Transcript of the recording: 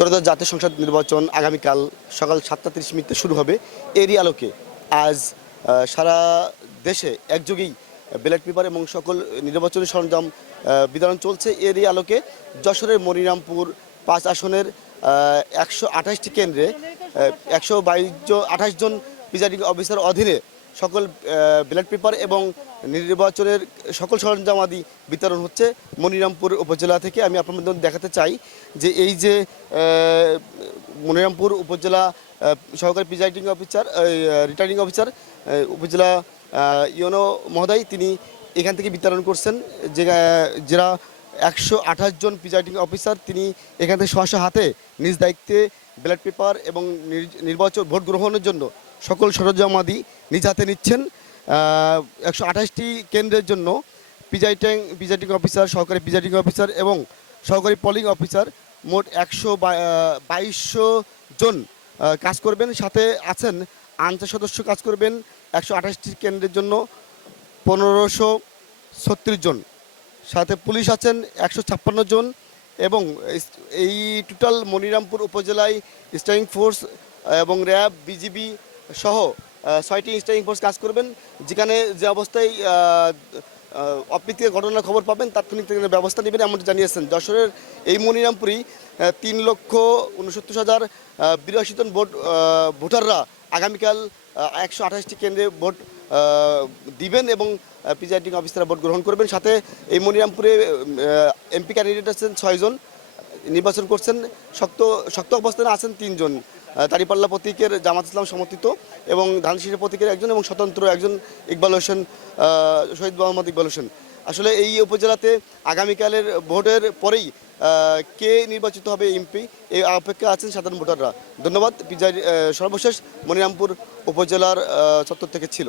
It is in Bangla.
ত্রয়োদশ জাতীয় সংসদ নির্বাচন আগামীকাল সকাল 7:30 শুরু হবে। এরই আলোকে আজ সারা দেশে একযোগেই ব্যালট পেপার এবং সকল নির্বাচনী সরঞ্জাম বিতরণ চলছে। এরই আলোকে যশোরের মনিরামপুর 5 আসনের 128টি কেন্দ্রে 128 জন প্রিজাইডিং অফিসার অধীনে সকল ব্যালট পেপার এবং নির্বাচনের সকল সরঞ্জামাদি বিতরণ হচ্ছে মনিরামপুর উপজেলা থেকে। আমি আপনাদের দেখাতে চাই যে এই যে মনিরামপুর উপজেলা সহকারী প্রিজাইডিং অফিসার রিটার্নিং অফিসার উপজেলা ইউনো মহোদয় তিনি এখান থেকে বিতরণ করছেন। যারা 128 জন প্রিজাইডিং অফিসার তিনি এখান থেকে স্ব হাতে নিজ দায়িত্বে ব্যালট পেপার এবং নির্বাচন ভোট গ্রহণের জন্য সকল সরঞ্জামাদি নিজ হাতে নিচ্ছেন। 128টি কেন্দ্রের জন্য প্রিজাইডিং অফিসার, সহকারী প্রিজাইডিং অফিসার এবং সহকারী পোলিং অফিসার মোট 122 জন কাজ করবেন। সাথে আছেন আনসার সদস্য কাজ করবেন 128টি কেন্দ্রের জন্য 1536 জন। সাথে পুলিশ আছেন 156 জন এবং এই টোটাল মনিরামপুর উপজেলায় স্ট্রাইকিং ফোর্স এবং র্যাব, বিজিবি সহ 6টি স্ট্রাইকিং ফোর্স কাজ করবেন। যেখানে যে অবস্থায় অপ্রীতিকর ঘটনার খবর পাবেন তাৎক্ষণিক ব্যবস্থা নেবেন এমন জানিয়েছেন। যশোরের এই মনিরামপুরই 3,69,082 জন ভোটাররা আগামীকাল 128টি কেন্দ্রে ভোট দিবেন এবং প্রিজাইডিং অফিসাররা ভোট গ্রহণ করবেন। সাথে এই মনিরামপুরে এমপি ক্যান্ডিডেট আছেন 6 জন, নির্বাচন করছেন। শক্ত অবস্থানে আছেন 3 জন, দাঁড়িপাল্লা প্রতীকের জামাত ইসলাম সমর্থিত এবং ধানশিরা প্রতীকের একজন এবং স্বতন্ত্র একজন ইকবাল হোসেন, শহীদ মোহাম্মদ ইকবাল হোসেন। আসলে এই উপজেলাতে আগামীকালের ভোটের পরেই কে নির্বাচিত হবে এমপি এই অপেক্ষা আছেন সাধারণ ভোটাররা। ধন্যবাদ। সর্বশেষ মনিরামপুর উপজেলার চত্বর থেকে ছিল।